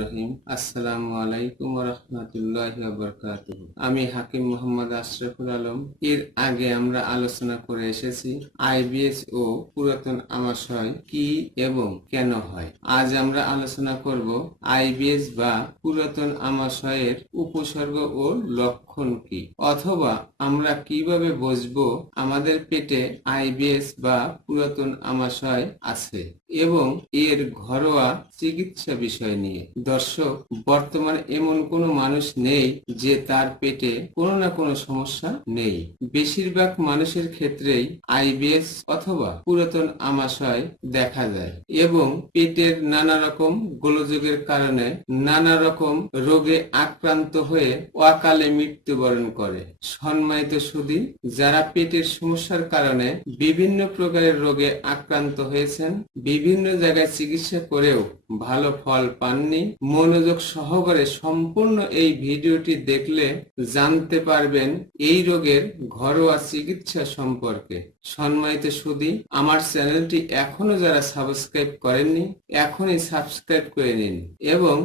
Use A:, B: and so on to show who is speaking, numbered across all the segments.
A: রহিম আসসালামু আলাইকুম রহমতুল্লাহ বরকাতুহ আমি হাকিম মোহাম্মদ আশরাফুল আলম। এর আগে আমরা আলোচনা করে এসেছি আইবিএস ও পুরাতন আমাশয় কি এবং কেন হয়। আজ আমরা আলোচনা করব আইবিএস বা পুরাতন আমাশয়ের উপসর্গ ও লক্ষণ কি। অথবা আমরা কীভাবে বুঝব আমাদের পেটে আইবিএস বা পুরাতন আমাশয় আছে। এবং এর ঘরোয়া চিকিৎসা বিষয় নিয়ে। দর্শক, বর্তমানে এমন কোনো মানুষ নেই যে তার পেটে কোনো না কোনো সমস্যা নেই। বেশিরভাগ মানুষের ক্ষেত্রেই আইবিএস অথবা পুরাতন আমাশয় দেখা যায় এবং পেটের নানা রকম গোলযোগের কারণে নানা রকম রোগে আক্রান্ত হয়ে অকালে মৃত্যুবরণ করে। সম্মানিত সুদী, যারা পেটের সমস্যার কারণে বিভিন্ন প্রকারের রোগে আক্রান্ত হয়েছেন বিভিন্ন জায়গায় চিকিৎসা করেও ভালো ফল পাননি। মনোযোগ সহকারে সম্পূর্ণ এই ভিডিওটি দেখলে জানতে পারবেন এই রোগের ঘরোয়া চিকিৎসা সম্পর্কে। সম্মানিত সুদী আমার চ্যানেলটি এখনও যারা সাবস্ক্রাইব করেননি, এখনই সাবস্ক্রাইব করে নিন এবং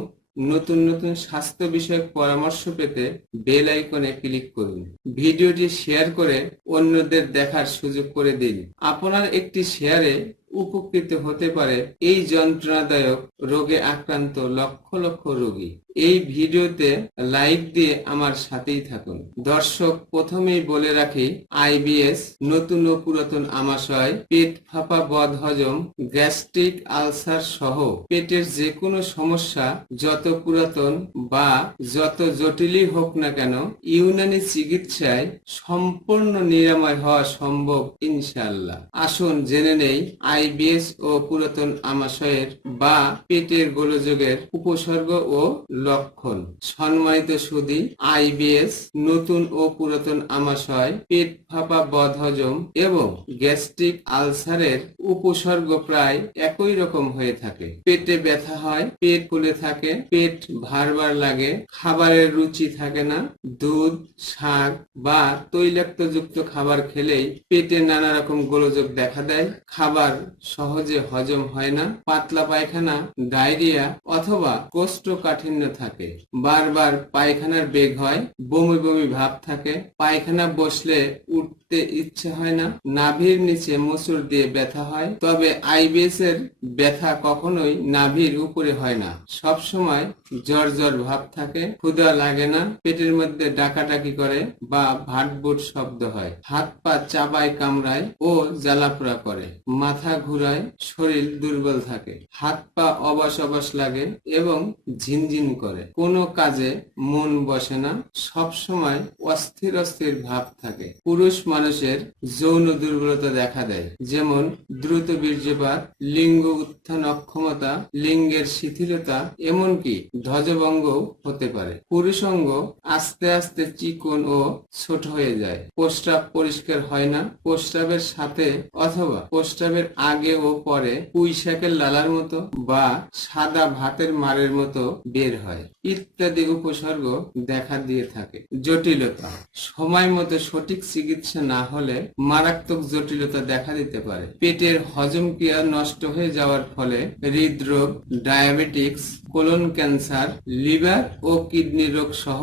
A: নতুন নতুন স্বাস্থ্য বিষয়ক পরামর্শ পেতে বেল আইকনে ক্লিক করুন। ভিডিওটি শেয়ার করে অন্যদের দেখার সুযোগ করে দিন। আপনার একটি শেয়ারে উপকৃত হতে পারে এই যন্ত্রণাদায়ক রোগে আক্রান্ত লক্ষ লক্ষ রোগী। এই ভিডিওতে লাইক দিয়ে আমার সাথেই থাকুন। দর্শক, প্রথমেই বলে রাখি আইবিএস নতুন ও পুরাতন আমাশয়, পেট ফাঁপা বদ হজম গ্যাস্ট্রিক আলসার সহ পেটের যে কোনো সমস্যা, যত পুরাতন বা যত জটিলই হোক না কেন, ইউনানি চিকিৎসায় সম্পূর্ণ নিরাময় হওয়া সম্ভব ইনশাল্লাহ আসুন, জেনে নেই আইবিএস ও পুরাতন আমাশয়ের বা পেটের গোলযোগের উপসর্গ ও লক্ষণ। সম্মানিত সুদী আইবিএস, নতুন ও পুরাতন আমাশয়, পেট ফাঁপা বদহজম এবং গ্যাস্ট্রিক আলসারের উপসর্গ প্রায় একই রকম হয়ে থাকে। পেটে ব্যথা হয়, পেট ফুলে থাকে, পেট ভারবার লাগে, খাবারের রুচি থাকে না, দুধ শাক বা তৈলাক্ত যুক্ত খাবার খেলেই পেটে নানা রকম গোলযোগ দেখা দেয়, খাবার সহজে হজম হয় না, পাতলা পায়খানা, ডায়রিয়া অথবা কোষ্ঠকাঠিন্য থাকে। বারবার পায়খানার বেগ হয়, বমি বমি ভাব থাকে, পায়খানা বসলে উঠতে ইচ্ছে হয় না, নাভির নিচে মসুর দিয়ে ব্যথা হয়, তবে আইবিএস এর ব্যথা কখনোই নাভির উপরে হয় না। সব সময় জ্বর জ্বর ভাব থাকে, ক্ষুধা লাগে না, পেটের মধ্যে ডাকাডাকি করে বা ভাটবুট শব্দ হয়। হাত পা চাবায় কামড়ায় ও জ্বালাপোড়া করে। মাথা ঘুরায়, শরীর দুর্বল থাকে। হাত পা অবশ অবশ লাগে এবং ঝিনঝিন করে। কোনো কাজে মন বসে না, সব সময় অস্থির অস্থির ভাব থাকে। পুরুষ মানুষের যৌন দুর্বলতা দেখা দেয়। যেমন দ্রুত বীর্যপাত, লিঙ্গ উত্থান অক্ষমতা, লিঙ্গের শিথিলতা, এমনকি ধ্বজভঙ্গ হতে পারে। পুরুষঙ্গ আস্তে আস্তে চিকন ও ছোট হয়ে যায়। প্রস্রাব পরিষ্কার হয় না। প্রস্রাবের সাথে অথবা প্রস্রাবের আগে ও পরে পুঁই শাকের লালার মতো বা সাদা ভাতের মারের মতো বের হয়। ইত্যাদি উপসর্গ দেখা দিয়ে থাকে। জটিলতা। সময় মতো সঠিক চিকিৎসা না হলে মারাত্মক জটিলতা দেখা দিতে পারে। পেটের হজম ক্রিয়া নষ্ট হয়ে যাওয়ার ফলে হৃদরোগ, ডায়াবেটিক্স কোলন ক্যান্সার, লিভার ও কিডনি রোগ সহ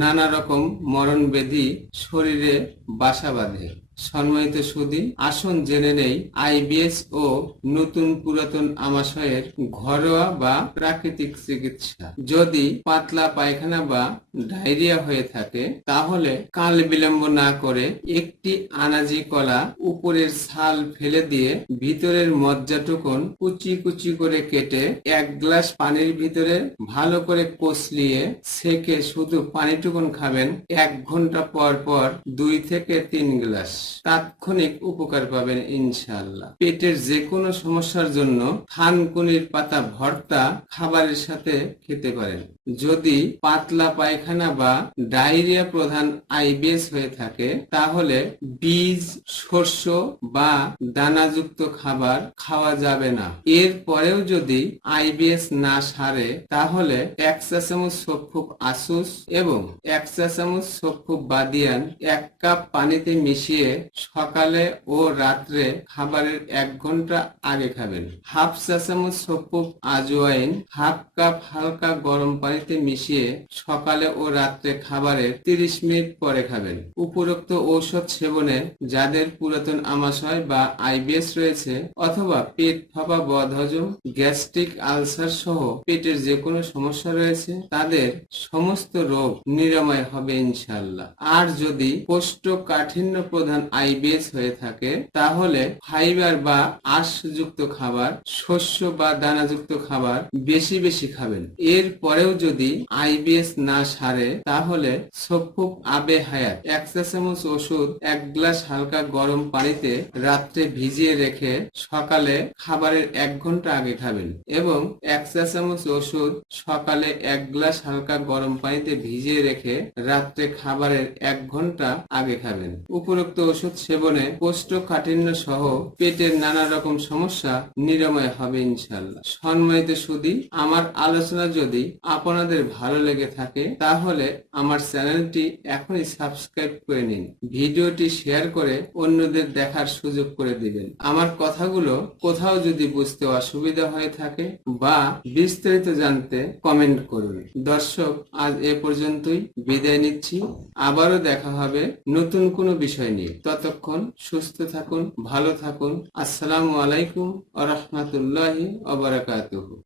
A: নানা রকম মরণ ব্যাধি শরীরে বাসা বাঁধে। সম্মানিত সুদী আসুন জেনে নেই আইবিএস ও নতুন পুরাতন আমাশয়ের ঘরোয়া বা প্রাকৃতিক চিকিৎসা। যদি পাতলা পায়খানা বা ডায়রিয়া হয়ে থাকে, তাহলে কাল বিলম্ব না করে একটি আনাজি কলা উপরের ছাল ফেলে দিয়ে ভিতরের মজ্জাটুকুন কুচি কুচি করে কেটে এক গ্লাস পানির ভিতরে ভালো করে কষলিয়ে সেকে শুধু পানিটুকুন খাবেন এক ঘণ্টা পর পর দুই থেকে তিন গ্লাস। তাৎক্ষণিক উপকার পাবেন ইনশাল্লাহ পেটের যে কোনো সমস্যার জন্য থানকুনির পাতা ভর্তা খাবারের সাথে খেতে পারেন। যদি পাতলা পায়খানা বা ডায়রিয়া প্রধান আইবিএস হয়ে থাকে, তাহলে বীজ, শস্য বা দানাযুক্ত খাবার খাওয়া যাবে না। এর পরেও যদি আইবিএস না সারে তাহলে এক চা আসুস এবং এক চা বাদিয়ান এক কাপ পানিতে মিশিয়ে সকালে ও রাত্রে খাবারের এক ঘণ্টা আগে খাবেন। হাফ চা চামচ আজওয়াইন হাফ কাপ হালকা গরম পানিতে মিশিয়ে সকালে ও রাত্রে খাবারের তিরিশ মিনিট পরে খাবেন। উপরোক্ত ঔষধ সেবনে যাদের পুরাতন আমাশয় বা আইবিএস রয়েছে অথবা পেট ফাঁপা বদহজম, গ্যাস্ট্রিক আলসার সহ পেটের যে কোনো সমস্যা রয়েছে, তাদের সমস্ত রোগ নিরাময় হবে ইনশাল্লাহ আর যদি কোষ্ঠকাঠিন্য প্রধান আইবিএস হয়ে থাকে, তাহলে ফাইবার বা আঁশযুক্ত খাবার, শস্য বা দানাযুক্ত খাবার বেশি বেশি খাবেন। এর পরেও যদি আইবিএস না সারে, তাহলে সফুক আবে হায়াত এক চামচ ওষুধ এক গ্লাস হালকা গরম পানিতে রাত্রে ভিজিয়ে রেখে সকালে খাবারের এক ঘণ্টা আগে খাবেন এবং এক চা চামচ ওষুধ সকালে এক গ্লাস হালকা গরম পানিতে ভিজিয়ে রেখে রাত্রে খাবারের এক ঘণ্টা আগে খাবেন। উপরোক্ত ওষুধ সেবনে কোষ্ঠকাঠিন্য সহ পেটের নানা রকম সমস্যা নিরাময় হবে ইনশাল্লাহ সম্মানিত সুদী, আমার আলোচনা যদি আপনাদের ভালো লেগে থাকে, তাহলে আমার চ্যানেলটি এখনই সাবস্ক্রাইব করে নিন। ভিডিওটি শেয়ার করে অন্যদের দেখার সুযোগ করে দিবেন। আমার কথাগুলো কোথাও যদি বুঝতে অসুবিধা হয়ে থাকে বা বিস্তারিত জানতে কমেন্ট করুন। দর্শক, আজ এ পর্যন্তই। বিদায় নিচ্ছি। আবারও দেখা হবে নতুন কোনো বিষয় নিয়ে। ততক্ষণ সুস্থ থাকুন, ভালো থাকুন। আসসালামু আলাইকুম আ রহমতুল্লাহি